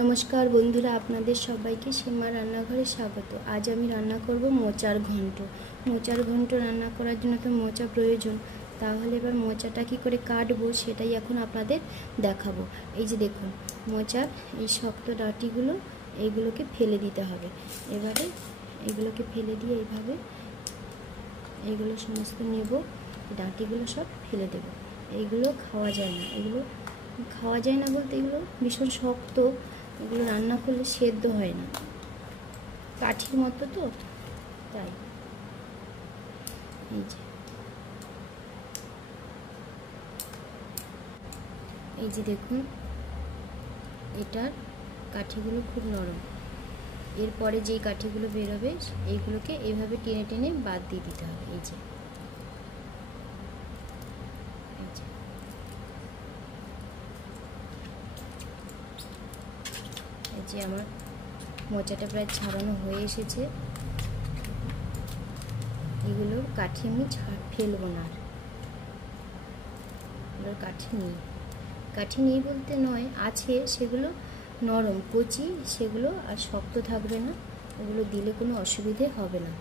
নমস্কার বন্ধুরা, আপনাদের সবাইকে সীমা রান্নাঘরে স্বাগত। আজ আমি রান্না করব মোচার ঘন্ট। মোচার ঘন্ট রান্না করার জন্য তো মোচা প্রয়োজন। তাহলে এবার মোচাটা কী করে কাটবো সেটাই এখন আপনাদের দেখাবো। এই যে দেখুন, মোচার এই শক্ত ডাঁটিগুলো এইগুলোকে ফেলে দিতে হবে। এবারে এইগুলোকে ফেলে দিয়ে এইভাবে এইগুলো সমস্ত নেব, ডাঁটিগুলো সব ফেলে দেব। এইগুলো খাওয়া যায় না, এগুলো খাওয়া যায় না বলতে এগুলো ভীষণ শক্ত, এগুলো রান্না করলে সেদ্ধ হয় না, কাঠির মতো তো, তাই। এই যে দেখুন, এটার কাঠিগুলো খুব নরম। এরপরে যেই কাঠিগুলো বেরোবে এইগুলোকে এইভাবে টেনে টেনে বাদ দিয়ে দিতে হবে। এই যে আমার মোচাটা প্রায় ছাড়ানো হয়ে এসেছে। এগুলো কাঠি আমি ফেলবো না, এগুলোর কাঠি নেই বলতে নয়, আছে, সেগুলো নরম কচি, সেগুলো আর শক্ত থাকবে না, ওগুলো দিলে কোনো অসুবিধে হবে না।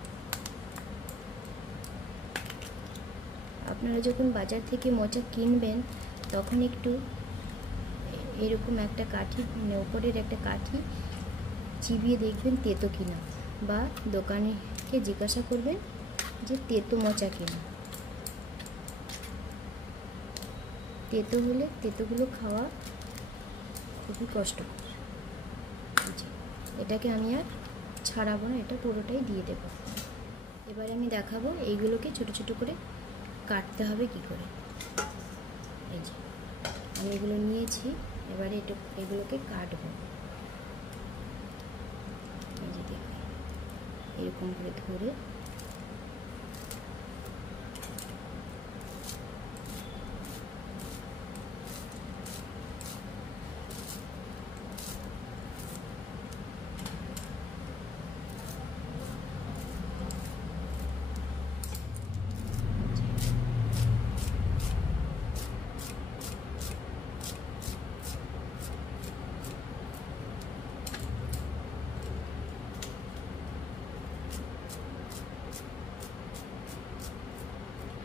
আপনারা যখন বাজার থেকে মোচা কিনবেন তখন একটু এরকম একটা কাঠি, মানে ওপরের একটা কাঠি চিবিয়ে দেখবেন তেতো কিনা, বা দোকানিকে জিজ্ঞাসা করবেন যে তেতো মোচা কিনা। তেতো হলে তেতোগুলো খাওয়া খুবই কষ্টকর। এটাকে আমি আর ছাড়াবো না, এটা পুরোটাই দিয়ে দেব। এবারে আমি দেখাবো এইগুলোকে ছোট ছোট করে কাটতে হবে কি করে। এই যে আমি এগুলো নিয়েছি, এবারে এগুলোকে কাটবো। এই যে দেখুন, এরকম করে ধরে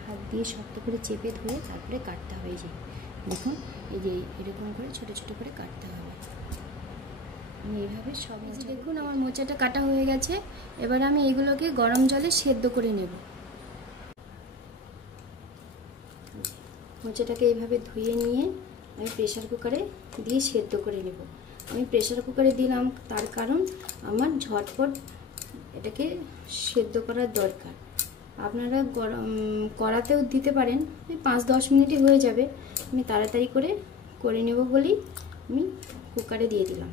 হাত দিয়ে শক্ত করে চেপে ধরে তারপরে কাটতে হবে। এই যে দেখুন, এই যে এরকম করে ছোট ছোট করে কাটতে হবে। আমি এইভাবে সব দেখুন, আমার মোচাটা কাটা হয়ে গেছে। এবার আমি এগুলোকে গরম জলে সেদ্ধ করে নেব। মোচাটাকে এইভাবে ধুয়ে নিয়ে আমি প্রেসার কুকারে দিয়ে সেদ্ধ করে নেব। আমি প্রেসার কুকারে দিলাম তার কারণ আমার ঝটপট এটাকে সেদ্ধ করার দরকার। আপনারা কড়াতেও দিতে পারেন, 5-10 মিনিটে হয়ে যাবে। আমি তাড়াতাড়ি করে নেব বলেই আমি কুকারে দিয়ে দিলাম।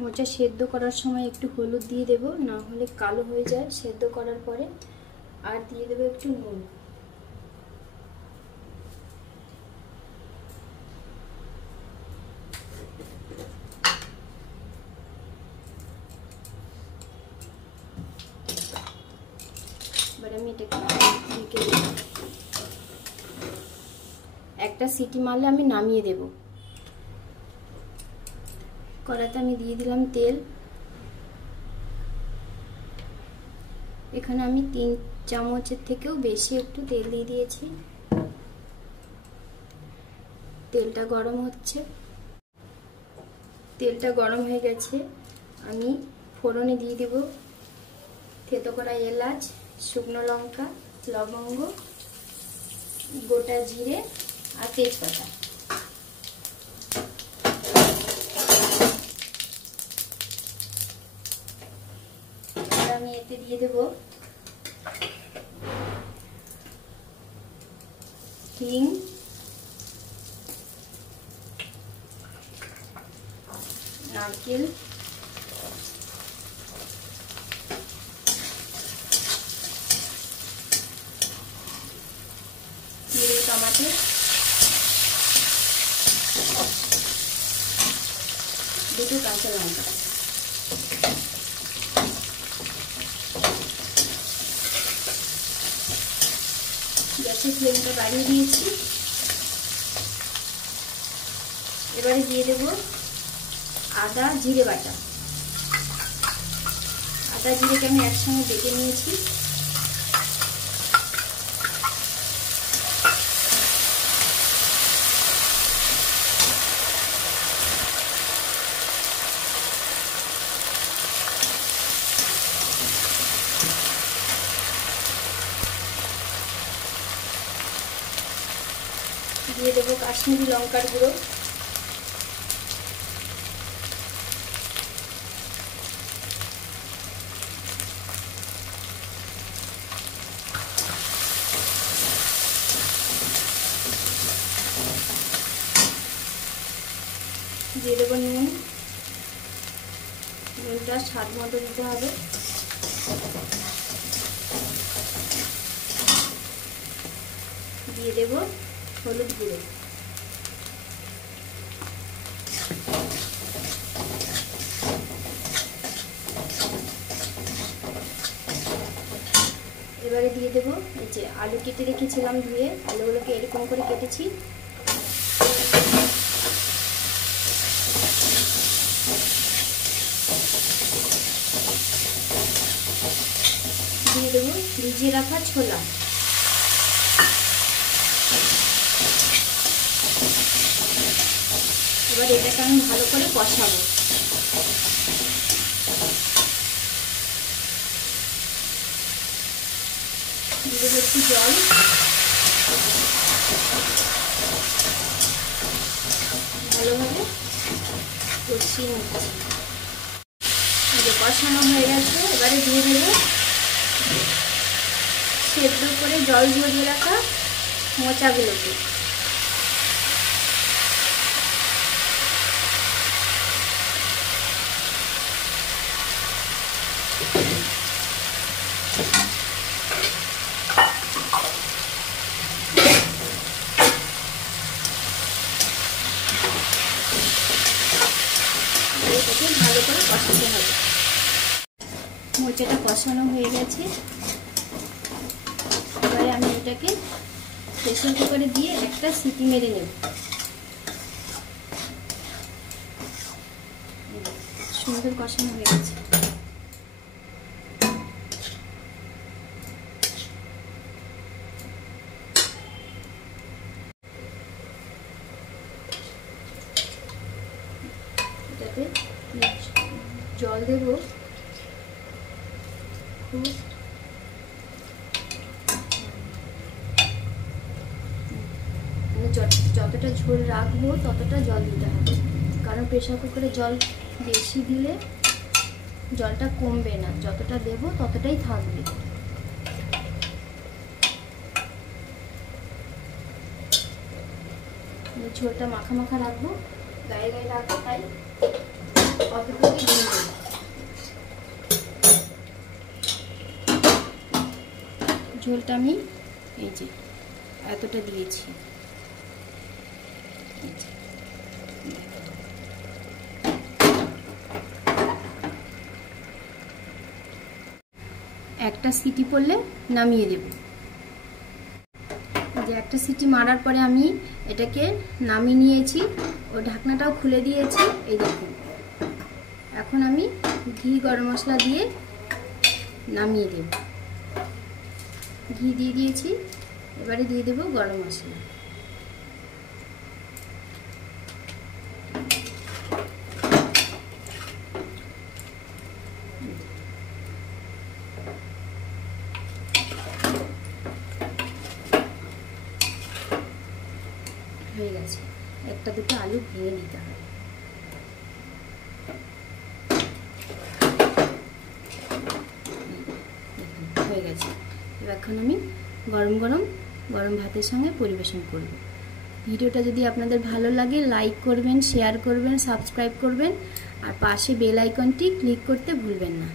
মোচা সেদ্ধ করার সময় একটু হলুদ দিয়ে দেব, না হলে কালো হয়ে যায় সেদ্ধ করার পরে। আর দিয়ে দেবো একটু নুন। আমি এটাকে ঢেকে দেব। একটা সিটি মারলে আমি নামিয়ে দেব। কড়াইতে আমি দিয়ে দিলাম তেল। এখানে আমি 3 চামচের থেকেও বেশি একটু তেল দিয়ে দিয়েছি। তেলটা গরম হচ্ছে, তেলটা গরম হয়ে গেছে। আমি ফোড়নে দিয়ে দেব থেতো করা এলাচ, শুকনো লঙ্কা, লবঙ্গ, গোটা জিরে আর তেজপাতা। আমি এতে দিয়ে দেব হিং, নারকেল, টমাটো, দুটো কাঁচা লঙ্কা। গ্যাসের ফ্লেমটা বাড়িয়ে দিয়েছি। এবারে দিয়ে দেব আদা জিরে বাটা। আদা জিরেকে আমি একসঙ্গে বেটে নিয়েছি। দিয়ে দেবো কাশ্মীরি লঙ্কার গুঁড়ো, দিয়ে দেবো নুন। নুনটা স্বাদ মতো দিতে হবে। দিয়ে দেব হলুদ গুঁড়ো। এবারে দিয়ে দেবো এই যে আলু কেটে রেখেছিলাম ধুয়ে, আলুগুলোকে এরকম করে কেটেছি। দিয়ে দেবো ভিজিয়ে রাখা ছোলা। এবার এটাকে আমি ভালো করে কষাবো। দিয়ে দেবো একটু জল। ভালোভাবে কষিয়ে নিচ্ছি। কষানো হয়ে গেছে। এবারে দিয়ে দেবো সেদ্ধ করে জল ঝরিয়ে রাখা মোচাগুলোকে। এটাকে ভালো করে কষাতে হবে। মোচাটা কষানো হয়ে গেছে। এবারে আমি এটাকে প্রেসার কুকারে দিয়ে একটা সিটি মেরে নেব। সুন্দর কষানো হয়ে গেছে। এটাতে জল দেব খুব যতটা ঝোল রাখবো ততটা জল দিতে হবে, কারণ প্রেসার কুকারে জল বেশি দিলে জলটা কমবে না, যতটা দেব ততটাই থাকবে। ঝোলটা মাখা মাখা রাখবো, গায়ে গায়ে রাখবো, তাই অতটুকুই দিয়ে দেবো। ঝোলটা আমি এই যে এতটা দিয়েছি। একটা সিটি পড়লে নামিয়ে দেব। যে একটা সিটি মারার পরে আমি এটাকে নামিয়ে নিয়েছি, ও ঢাকনাটাও খুলে দিয়েছি। এই দেখুন, এখন আমি ঘি গরম মশলা দিয়ে নামিয়ে দেব। ঘি দিয়ে দিয়েছি, এবারে দিয়ে দেব গরম মশলা। হয়ে গেছে। একটা দুটো আলু ভেঙে নিতে হবে। হয়ে গেছে। এখন আমি গরম গরম ভাতের সঙ্গে পরিবেশন করব। ভিডিওটা যদি আপনাদের ভালো লাগে লাইক করবেন, শেয়ার করবেন, সাবস্ক্রাইব করবেন, আর পাশে বেল আইকনটি ক্লিক করতে ভুলবেন না।